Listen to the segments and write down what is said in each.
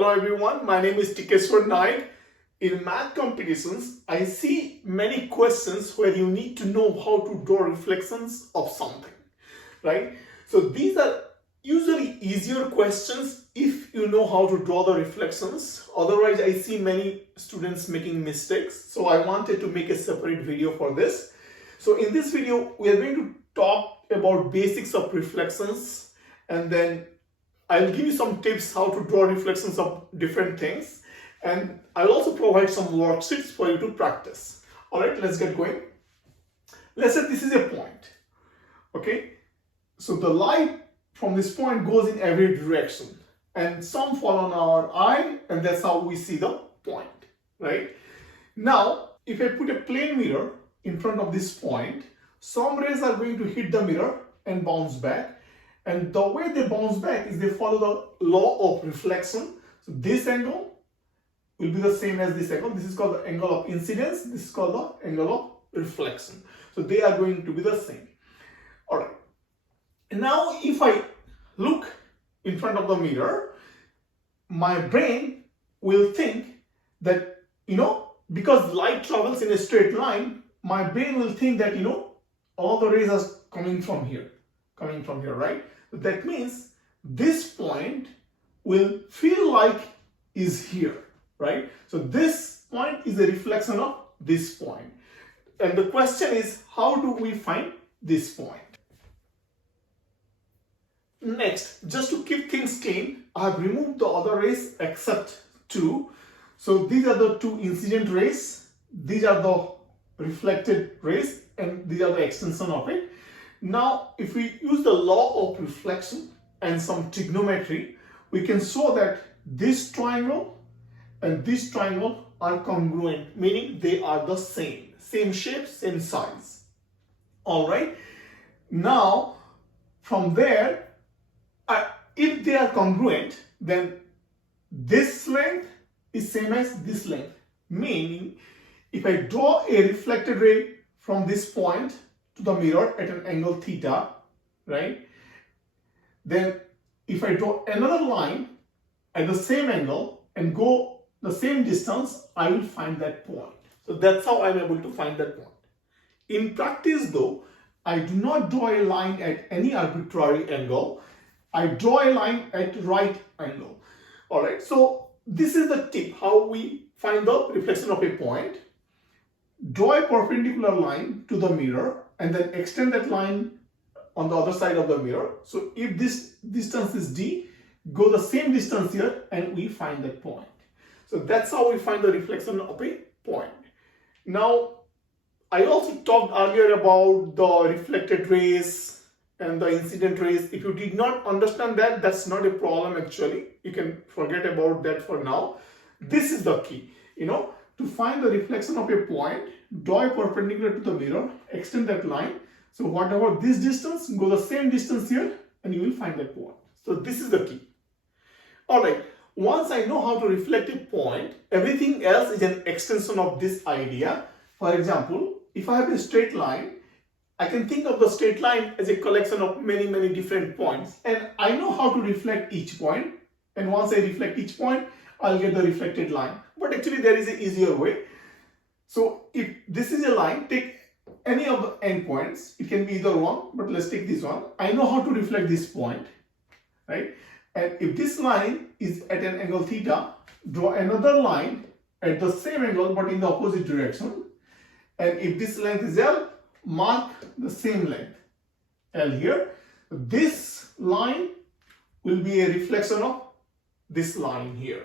Hello everyone, my name is Tikeshwar Naik. In math competitions, I see many questions where you need to know how to draw reflections of something, right? So these are usually easier questions if you know how to draw the reflections. Otherwise, I see many students making mistakes. So I wanted to make a separate video for this. So in this video, we are going to talk about basics of reflections, and then I'll give you some tips how to draw reflections of different things, and I'll also provide some worksheets for you to practice. All right, let's get going. Let's say this is a point. Okay, so the light from this point goes in every direction, and some fall on our eye, and that's how we see the point, right? Now, if I put a plane mirror in front of this point, some rays are going to hit the mirror and bounce back. And the way they bounce back is they follow the law of reflection. So this angle will be the same as this angle. This is called the angle of incidence. This is called the angle of reflection. So they are going to be the same. All right. And now if I look in front of the mirror, my brain will think that, because light travels in a straight line, my brain will think that, all the rays are coming from here, right? That means this point will feel like is here, right? So this point is a reflection of this point. And the question is, how do we find this point? Next, just to keep things clean, I have removed the other rays except two. So these are the two incident rays, these are the reflected rays, and these are the extension of it. Now, if we use the law of reflection and some trigonometry, we can show that this triangle and this triangle are congruent, meaning they are the same shape, same size. All right. Now, from there, if they are congruent, then this length is same as this length, meaning if I draw a reflected ray from this point to the mirror at an angle theta, right? Then if I draw another line at the same angle and go the same distance, I will find that point. So that's how I'm able to find that point. In practice though, I do not draw a line at any arbitrary angle. I draw a line at right angle. All right, so this is the tip how we find the reflection of a point. Draw a perpendicular line to the mirror and then extend that line on the other side of the mirror. So if this distance is d, go the same distance here and we find that point. So that's how we find the reflection of a point. Now, I also talked earlier about the reflected rays and the incident rays. If you did not understand that, that's not a problem actually. You can forget about that for now. This is the key, to find the reflection of a point, draw a perpendicular to the mirror, extend that line. So whatever this distance, go the same distance here and you will find that point. So this is the key. All right, once I know how to reflect a point, everything else is an extension of this idea. For example, if I have a straight line, I can think of the straight line as a collection of many different points. And I know how to reflect each point. And once I reflect each point, I'll get the reflected line. But actually there is an easier way. So if this is a line, take any of the endpoints. It can be either one, but let's take this one. I know how to reflect this point, right? And if this line is at an angle theta, draw another line at the same angle but in the opposite direction. And if this length is L, mark the same length, L here. This line will be a reflection of this line here.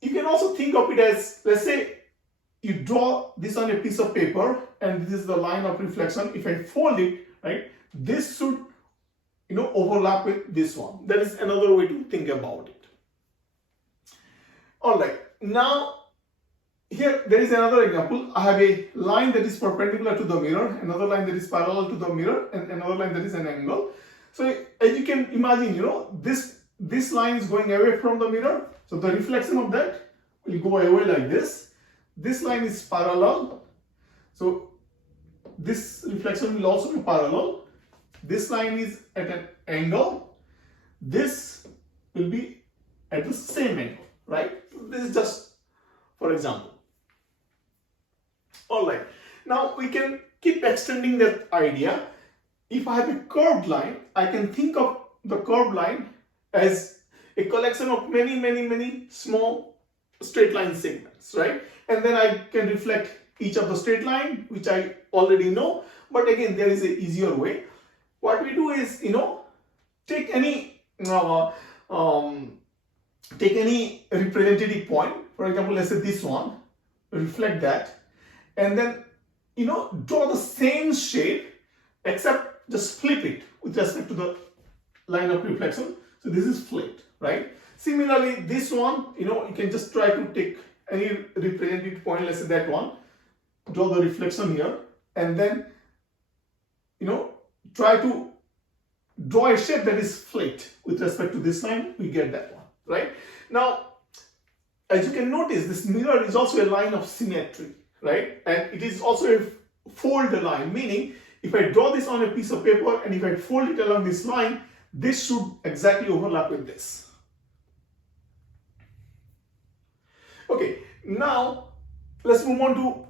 You can also think of it as, let's say you draw this on a piece of paper and this is the line of reflection. If I fold it, right, this should overlap with this one. That is another way to think about it. All right, now here there is another example. I have a line that is perpendicular to the mirror, another line that is parallel to the mirror, and another line that is an angle. So as you can imagine, this line is going away from the mirror. So the reflection of that will go away like this. This line is parallel. So this reflection will also be parallel. This line is at an angle. This will be at the same angle. right? This is just for example. All right, now we can keep extending that idea. If I have a curved line, I can think of the curved line as a collection of many small straight line segments, right? And then I can reflect each of the straight line, which I already know. But again, there is an easier way. What we do is, take any representative point. For example, let's say this one, reflect that, and then draw the same shape except just flip it with respect to the line of reflection. So this is flipped, right? Similarly, this one, you can just try to take any representative point, let's say that one, draw the reflection here, and then try to draw a shape that is flipped with respect to this line. We get that one, right? Now, as you can notice, this mirror is also a line of symmetry, right? And it is also a fold line, meaning if I draw this on a piece of paper and if I fold it along this line, this should exactly overlap with this. Okay, now let's move on to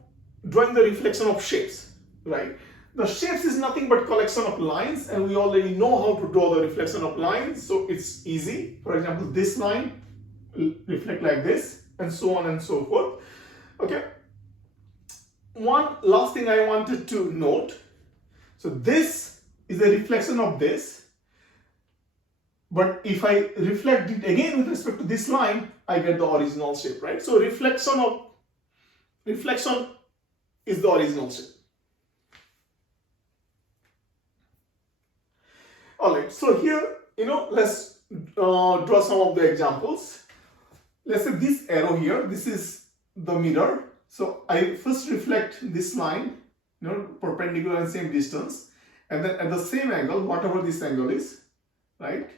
drawing the reflection of shapes, right? The shapes is nothing but collection of lines, and we already know how to draw the reflection of lines, so it's easy. For example, this line will reflect like this, and so on and so forth. Okay. One last thing I wanted to note. So this is a reflection of this, but if I reflect it again with respect to this line, I get the original shape, right? So reflection is the original shape. All right, so here, let's draw some of the examples. Let's say this arrow here, this is the mirror. So I first reflect this line, perpendicular and same distance, and then at the same angle, whatever this angle is, right?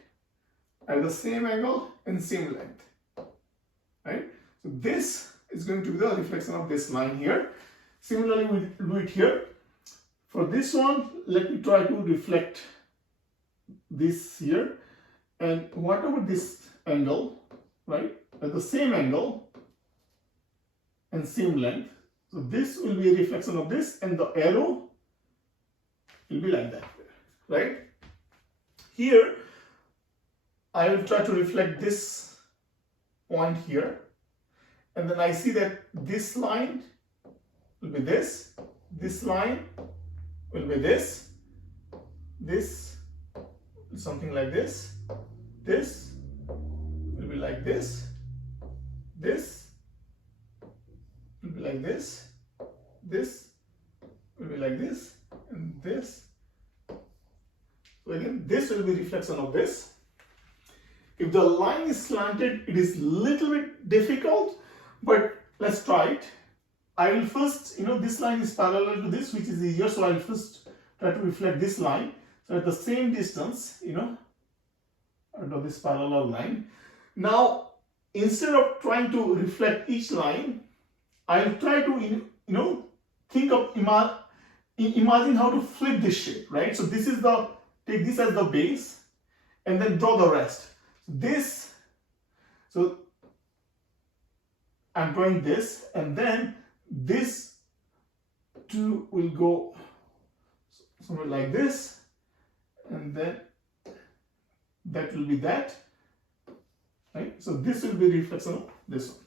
At the same angle and same length, right? So this is going to be the reflection of this line here. Similarly, we do it here. For this one, let me try to reflect this here, and whatever this angle, right, at the same angle and same length. So this will be a reflection of this, and the arrow will be like that, right? Here, I will try to reflect this point here, and then I see that this line will be this line will be this something like this will be like this will be like this will be like this, and this. So again, this will be reflection of this. If the line is slanted, it is little bit difficult, but let's try it. I will first, this line is parallel to this, which is easier, so I will first try to reflect this line. So at the same distance, I draw this parallel line. Now, instead of trying to reflect each line, I will try to, think of, imagine how to flip this shape, right? So this is take this as the base, and then draw the rest. So I'm drawing this, and then this two will go somewhere like this, and then that will be that, right? So this will be reflection of this one.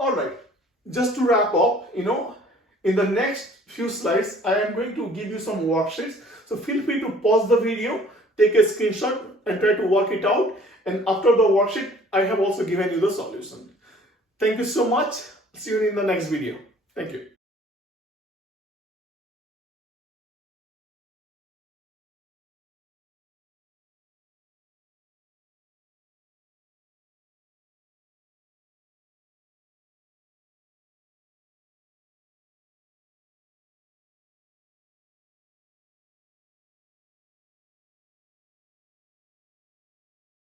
All right, just to wrap up, in the next few slides, I am going to give you some worksheets. So feel free to pause the video, take a screenshot, and try to work it out. And after the worksheet, I have also given you the solution. Thank you so much. See you in the next video. Thank you.